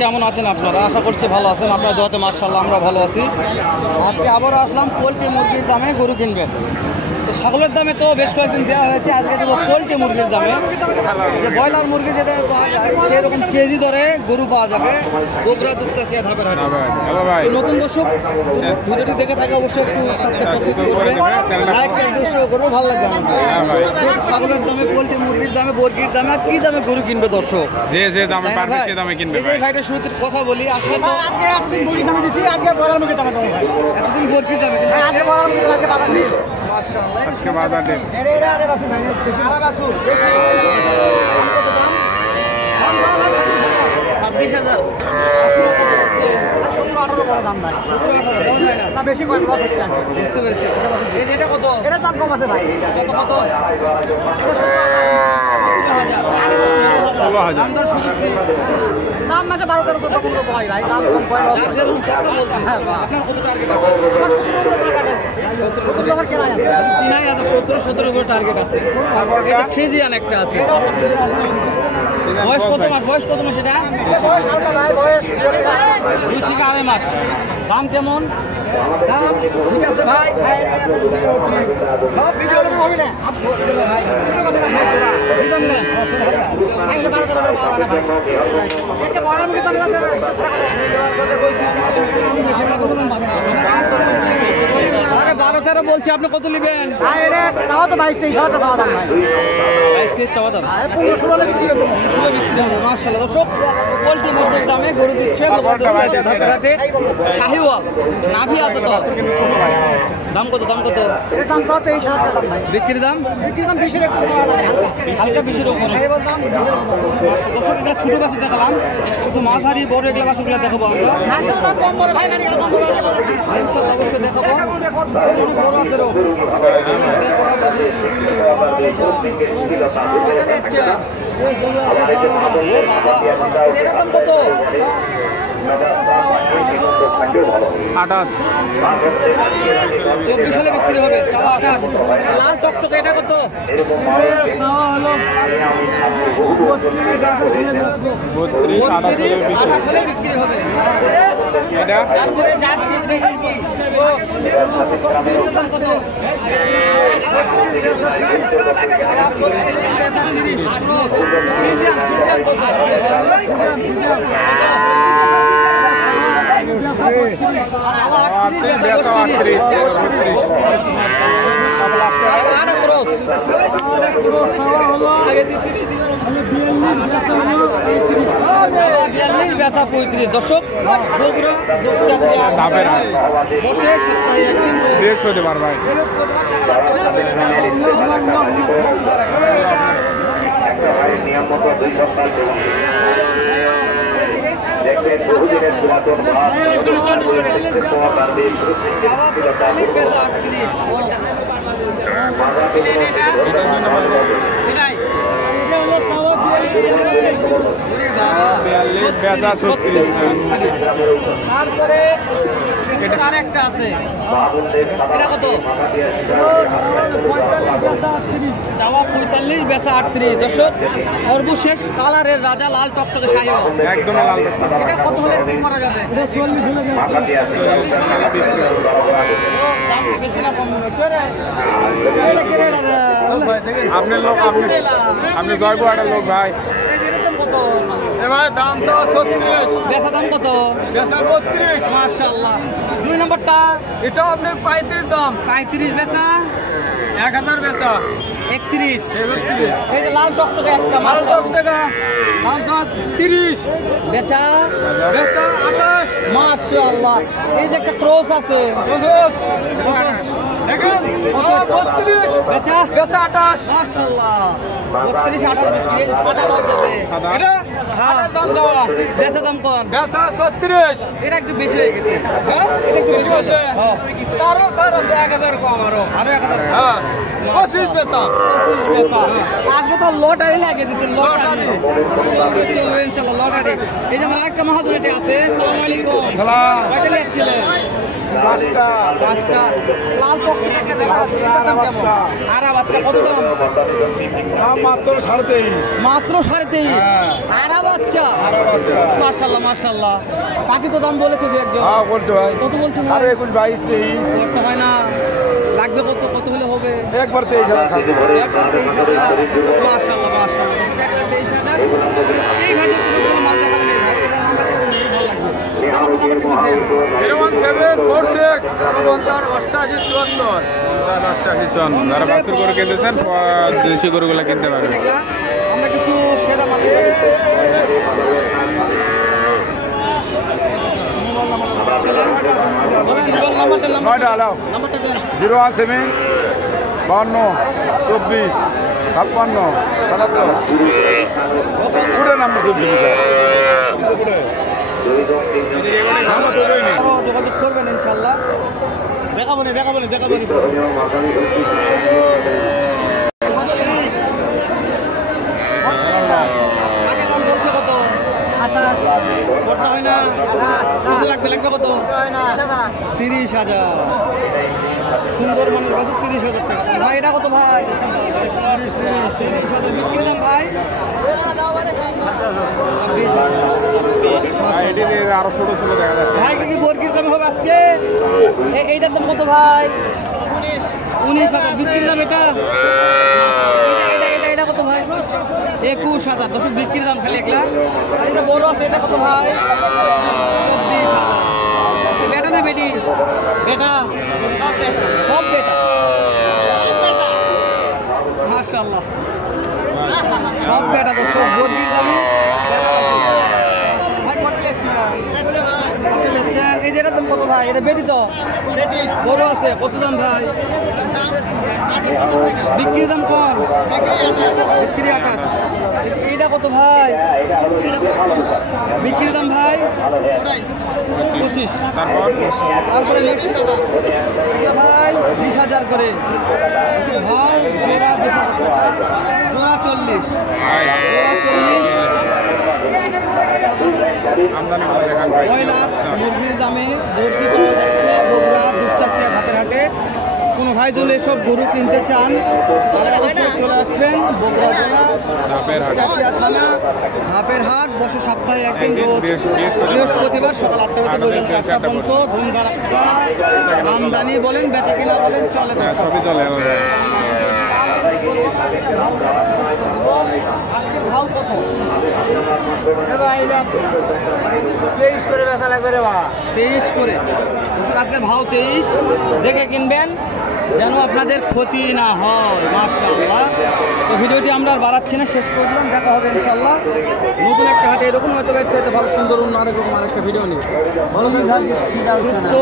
কেমন আছেন আপনারা? আশা করছি ভালো আছেন। আপনার দোয়াতে মাশাআল্লাহ আমরা ভালো আছি। আজকে আবারও আসলাম পোলট্রি মুরগির দামে গরু কিনবেন। তো ছাগলের দামে তো বেশ কয়েকদিন দেওয়া হয়েছে, আজকে দেবো পোলট্রি মুরগির দামে। যে ব্রয়লার মুরগি যেটা পাওয়া যায় সেরকম কেজি দরে গরু পাওয়া যাবে বগুড়া দুপচাচিয়া ধাপের হাটে। নতুন দর্শক ভিডিওটি দেখে থাকে অবশ্যই একটু সাবস্ক্রাইব করবে, লাইক করবে, ভালো লাগবে আমাদের। ছাগলের দামে, পোলট্রি মুরগির দামে, বর্গির দামে আর কি দামে গরু কিনবে দর্শক? যে দামে পারবে সে দামে কিনবে। এই যে ভাইটা শুরুতে কথা বলি, আসলে তো এতদিন বর্গির দামে দিছি, আজকে ব্রয়লার মুরগির দামে দেবো ভাই। এতদিন বর্গির দামে আজকে ব্রয়লার মুরগির দামে বাজার নেই। মাশাআল্লাহ, আজকে বাজার নেই। আরে বাসু ভাই, সারা বাসু কত দাম? 26,000। 17-18 বড় দাম ভাই। 17-18 দেওয়া যায় না। না বেশি কয়েক লস হচ্ছে আজকে। বুঝতে পেরেছি। এই যে এটা কত? এটা দাম কম আছে ভাই। কত? 16,000। দাম দর সুযোগ নেই। দাম মাসে 12-13 হয় ভাই, দাম কম কয় লস। যার যেরকম কথা বলছি। হ্যাঁ, বাহ। আপনার কত টার্গেট আছে? আমার 17 টাকা টাকা 17 কেনাই আছে। নাই আছে 17 উপরে টার্গেট আছে। এই যে ফ্রিজিয়ান একটা আছে। বয়স কত মাস? এটা? বয়স হালকা ভাই, বয়স 2 থেকে 2.5 মাস। দাম কেমন? দাম ঠিক আছে ভাই। সব ভিডিও হবে না। ভাই এটা কথা না ভাই, জোড়া বিদাম না আইলে 12-13 পাওয়া না ভাই। একটা বড় মুরগি দাম লাগে। আরে 12-13 বলছি, আপনি কত নেবেন? ভাই এটা চাওয়া তো 22-23 চাওয়া দাম ভাই। 22-23 চাওয়া দাম। 15-16 বিক্রি করতে হবে। বিক্রি হবে। মাশাআল্লাহ দর্শক, পোলট্রি মুরগির দামে গরু দিচ্ছে বগুড়া দুপচাচিয়া ধাপের হাটে। শাহিওয়াল নাভি আছে তো। দাম কত? এর দাম তো 23,000 টাকা দাম ভাই। বিক্রির দাম? বিক্রির দাম 20-এর একটু কম আছে। হালকা 20-এর উপরে। খাইবার দাম 20-এর উপরে। দর্শক এটা ছোট বাছুর দেখালাম, কিছু মাঝারি বড় এগুলো বাছুরগুলো দেখাবো আমরা। মাংসের দাম কম বলে ভাই, মানে এটা দাম বলে আছে বাজার খারাপ। ইনশাআল্লাহ অবশ্যই দেখাবো। এটা অনেক বড় আছে রো। এটার দাম কত? 28। 24 সালে বিক্রি হবে। 28। লাল টকটকে এটা কত? 32-28 সালে বিক্রি হবে। এটা তারপরে জার্সি দেখেন কি ক্রস, এটার দাম কত? 30 ক্রস। ফ্রিজিয়ান কত? দর্শক বগুড়া দুপচাচিয়া ধাপের হাট বসে সপ্তাহে একদিন বৃহস্পতিবার ভাই। তারপরে আরেকটা আছে, এটা কত? চাওয়া 45, বেচা 38। দর্শক সর্বশেষ কালারের রাজা লাল টকটকে শাহিওয়াল, একদম লাল টকটকে। এটা কত হলে কি করা যাবে? বেশি না কম? আপনার লোক, আপনি জয়পুরহাটের লোক ভাই। এটার দাম কত? এবার দাম তো 36, বেচা দাম কত? বেচা 32। মাশাআল্লাহ। 2 নম্বরটা এটা আপনার 35 দাম। 35 বেচা 1000 বেচা 31। 31। এই যে লাল টকটকে একটা লাল টকটকে দাম 30, বেচা বেচা 28। মাশাআল্লাহ। এই যে একটা ক্রস আছে, দেখেন 32, বেচা বেচা 28। মাশাআল্লাহ। 32 28 বিক্রি সাদা রং দেবে। এটা দাম দেওয়া, বেচা দাম কম, বেচা 36। এটা একটু বেশি হয়ে গেছে। হ্যাঁ এটা একটু বেশি হয়েছে। হ্যাঁ তারও স্যার 1000 কম আরো 1000। হ্যাঁ 25 বেচা। 25 বেচা। আজকে তো লটারি লাগিয়ে দিচ্ছে, লটারি চলবে ইনশাআল্লাহ, লটারি। এই যে আমার একটা মহাজন এটা আছে। আসসালামু আলাইকুম। সালাম। কয়টা লিখছিলেন? পাঁচটা পাঁচটা লাল পক্ষীটা দেখা যাচ্ছে এটার দাম কেমন? আরা বাচ্চা কত দাম? দাম মাত্র 23.5। মাত্র 23.5। হ্যাঁ। আরা বাচ্চা মাশাআল্লাহ মাশাআল্লাহ। বাকি তো দাম বলেছে দু একজন। হ্যাঁ বলছো ভাই। কত বলছেন আরে ভাই? 21, 22, 23। করতে হয় না, লাগবে কত? কত হলে হবে? একবার 23,000 খাবে। একবার 23,000। মাশাআল্লাহ মাশাআল্লাহ। একবার 23,000। এই ভাই যতগুলো মাল দেখালাম এই ভাই, এবার নাম্বার ভালো লাগবে। নাম্বার একটু দেন। 01746 8854 যারা বাছুর গরু কিনতেছেন দেশি গরুগুলা কিনতে পারবেন। আমরা কিছু সেরা মাল নয়টা আলাও। নাম্বারটা দেন। 017 52 24 56 77। কুড়ে নাম্বার তো দিবি নাম্বার তো দেয়নি। আরো যোগাযোগ করবেন ইনশাল্লাহ। দেখাবো না দেখাবো না দেখাবো না। আগে দাম বলছে কত? 28। করতে হয় না? কত লাগবে? লাগবে কত? 30,000। সুন্দর মানের বাজেট 30,000 টাকা। ভাই এটা কত ভাই? 30,000 বিক্রি দাম ভাই? 26,000। আরো ছোট ছোট দেখা যাচ্ছে। ভাই কি বর্গির দাম হবে আজকে? এইটার দাম কত ভাই? 19,000 বিক্রির দাম এটা? এটা কত ভাই? 21,000। দর্শক বিক্রির দাম খালি একলা। আর এটা বড় আছে, এটা কত ভাই? 24,000। বেটা না বেটি? বেটা সব বেটা। মাশাআল্লাহ সব বেটা। দর্শক বর্গির দামে ভাই কত লেখছেন? এই যে এটার দাম কত ভাই? এটা বেটি তো বড় আছে, কত দাম ভাই? বিক্রির দাম কম? বিক্রি 28। এইটা কত ভাই? বিক্রির দাম ভাই 25। তারপরে এটা ভাই 20,000 করে ভাই। জোড়া 20,000 টাকা, জোড়া 40। জোড়া 40। ব্রয়লার মুরগির দামে মুরগি পাওয়া যাচ্ছে বগুড়া দুপচাচিয়া ঘাটের হাটে। কোনো ভাই যদি এসব গরু কিনতে চান তাহলে অবশ্যই চলে আসবেন বগুড়া জেলা দুপচাচিয়া থানা ধাপের হাট। বসে সপ্তাহে একদিন রোজ বৃহস্পতিবার সকাল 8টা হতে বৈকাল 4টা পর্যন্ত। ধুমধারাক্কা আমদানি বলেন বেচা কিনা বলেন চলে। সবই চলে। আজকের ভাও কত? 23 করে বেচা লাগবে রে বা। 23 করে। আজকের ভাও 23। দেখে কিনবেন যেন আপনাদের ক্ষতি না হয়। মাশাআল্লাহ। তো ভিডিওটি আমরা আর বাড়াচ্ছি না, শেষ করলাম। দেখা হবে ইনশাআল্লাহ নতুন একটা হাটে এরকম হয়তো ভালো সুন্দর অন্য আরেকরকম আরেকটা ভিডিও নিয়ে। ভালো সুস্থ